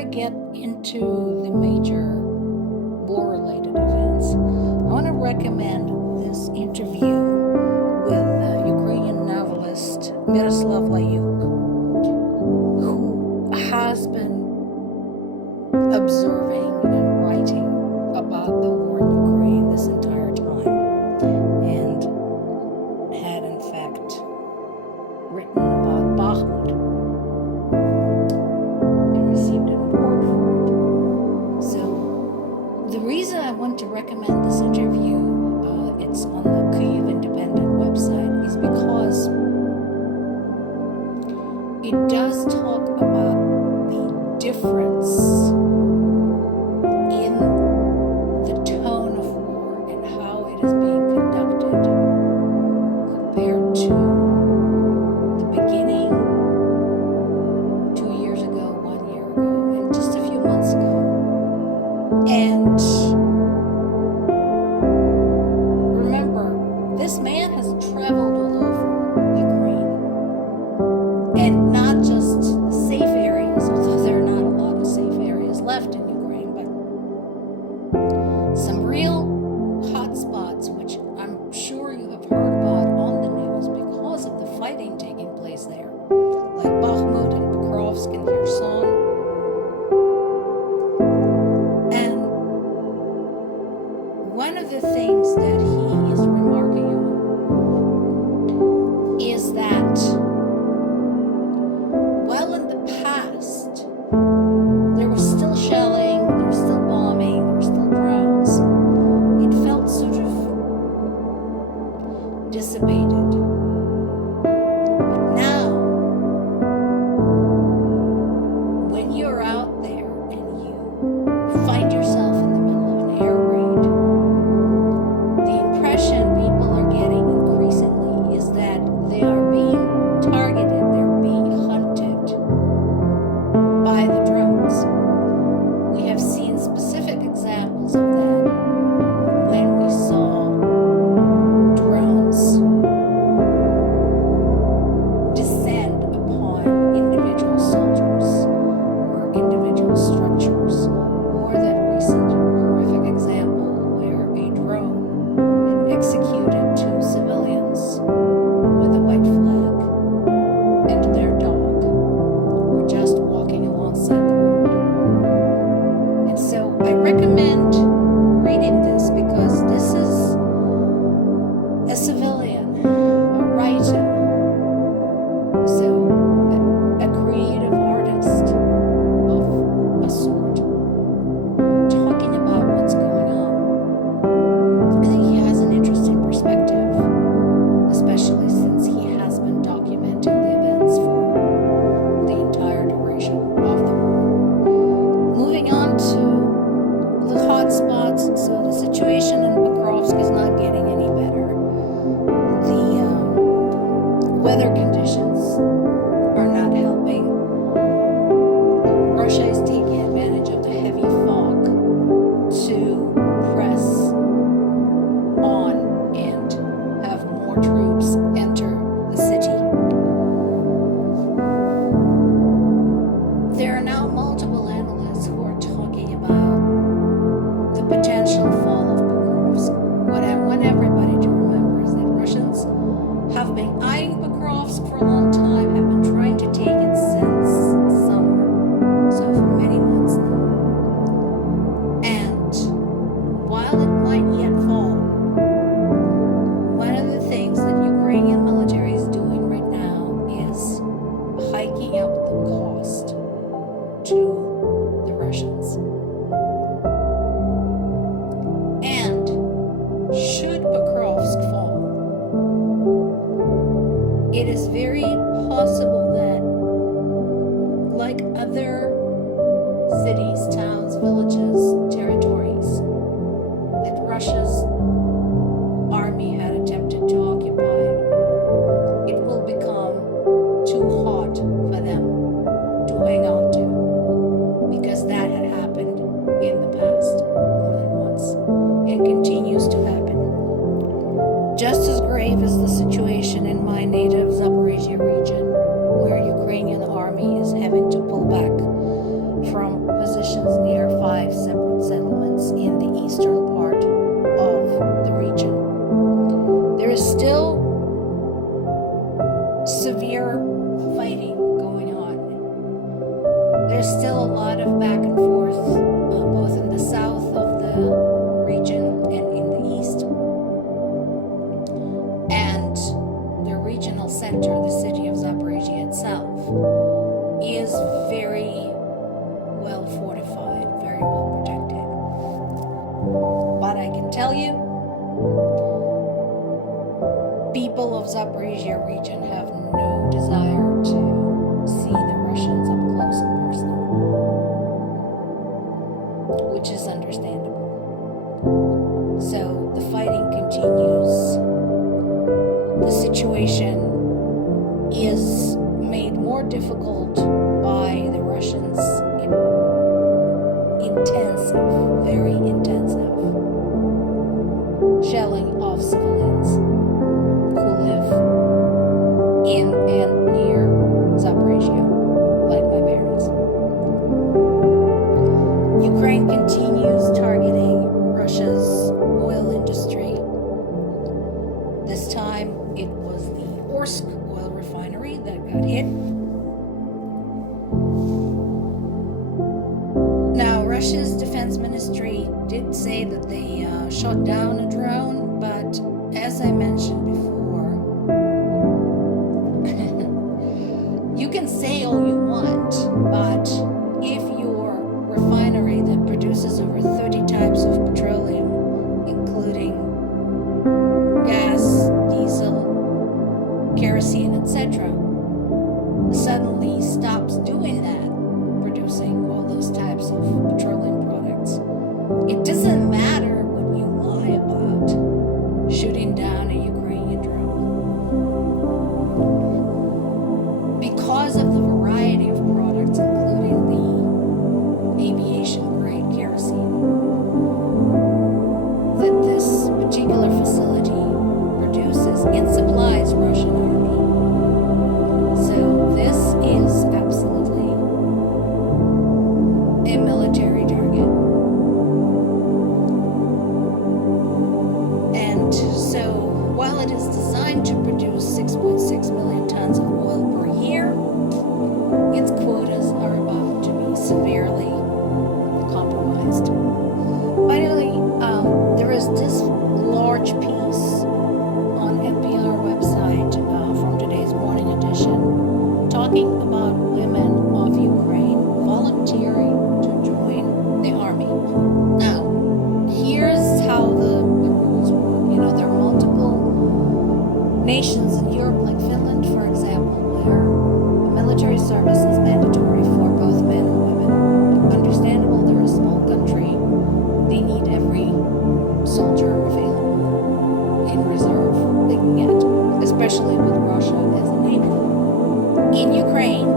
I get into the major war-related events, I want to recommend this interview with Ukrainian novelist Miroslav Layuk, who has been observing and writing about the war in Ukraine this entire time, and had in fact written about Bakhmut and received an award for it. So the reason I want to recommend this interview, it's on the Kyiv Independent website, is because it does talk about the difference in the tone of war and how it is being conducted compared to the beginning 2 years ago, 1 year ago, and just a few months ago. And remember, this man has traveled all over Ukraine, and not just the safe areas, although there are not a lot of safe areas left in Ukraine, but some real hot spots, which I'm sure you have heard about on the news because of the fighting taking place there, like Bakhmut and Pokrovsk and Kherson. And one of the things that he is remarking on is that while in the past there was still shelling, there was still bombing, there were still drones, it felt sort of dissipated. But now, when you're out there and you find yourself in the middle of an air raid, the impression people are getting increasingly is that they are being targeted, they're being hunted by the drones. We have seen specific examples of that when we saw drones descend upon individual soldiers or individual structures, or that recent horrific example where a drone had executed 2 civilians with a white flag and their dog who were just walking alongside the road. And so I recommend reading this because this is a civilian, a writer, so a creative artist of a sort, talking about what's going on. I think he has an interesting perspective, especially since he has been documenting the events for the entire duration of the war. Moving on to the hot spots, so the situation in Pokrovsk is not getting any better. The weather conditions are not helping. Russia is taking advantage of the heavy fog to press on and have more troops enter the city. There are now multiple analysts who are talking about the potential fall of Pokrovsk. What I want everybody to remember is that Russians have been eyeing Pokrovsk for a long time, have been trying to take it since summer, so for many months now. And while it might yet fall, one of the things that Ukrainian military is doing right now is hiking up the cost to the Russians. And should Pokrovsk fall, it is very possible that, like other cities, towns, villages, territories that Russia's army had attempted to occupy, it will become too hot for them to hang on to. there's still a lot of back and forth, both in the south of the region and in the east. And the regional center, the city of Zaporizhzhya itself, is very well fortified, very well protected. But I can tell you, people of Zaporizhzhya region have no desire to see the Russians up close and personal, which is understandable. So the fighting continues. The situation is made more difficult by the Russians' intensive, very intensive shelling of civilians who live in and near Zaporizhzhia, like my parents. Ukraine continues targeting Russia's oil industry. This time it was the Orsk oil refinery that got hit. Now, Russia's defense ministry did say that they shot down a drone, but as I mentioned before, you can say all you want, but if your refinery that produces over 30 types of petroleum, including gas, diesel, kerosene, etc., suddenly stops doing that, producing all those types of petroleum products, it doesn't matter what you lie about shooting down a Ukrainian drone. Because of the variety of products, including the aviation-grade kerosene that this particular facility produces, it supplies Russian army. So this is absolutely a military target. And so while it is designed to produce 6.6 million tons of oil per year, its quotas are about to be severely compromised. Finally, there is this large piece on NPR website from today's morning edition talking about women of Ukraine volunteering to join the army. Now, here's how the rules work. You know, there are multiple nations in Europe, like Finland, for example, where military service is mandatory for both men and women. Understandable, they're a small country. They need every soldier available in reserve they can get, especially with Russia as a neighbor. In Ukraine,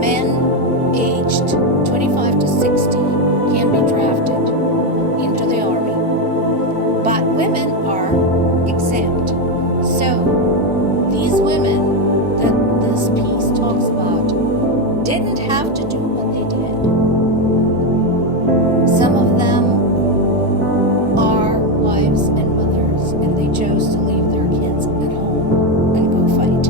men aged 25 to 60 can be drafted into the army, but women are exempt. So these women that this piece talks about didn't have to do what they did. Some of them are wives and mothers, and they chose to leave their kids at home and go fight.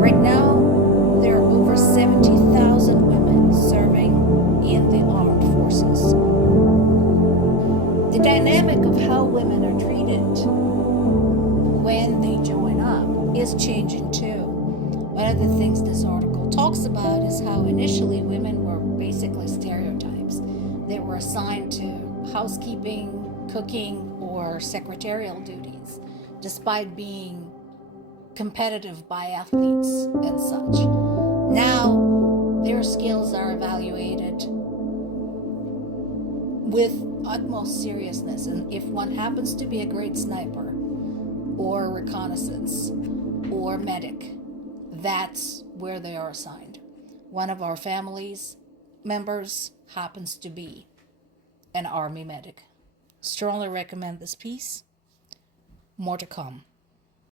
Right now, there are over 70,000 women serving in the armed forces. The dynamic of how women are treated when they join up is changing too. One of the things this article talks about is how initially women were basically stereotypes. They were assigned to housekeeping, cooking, or secretarial duties, despite being competitive biathletes and such. Now, their skills are evaluated with utmost seriousness, and if one happens to be a great sniper, or reconnaissance, or medic, that's where they are assigned. One of our family's members happens to be an army medic. Strongly recommend this piece. More to come.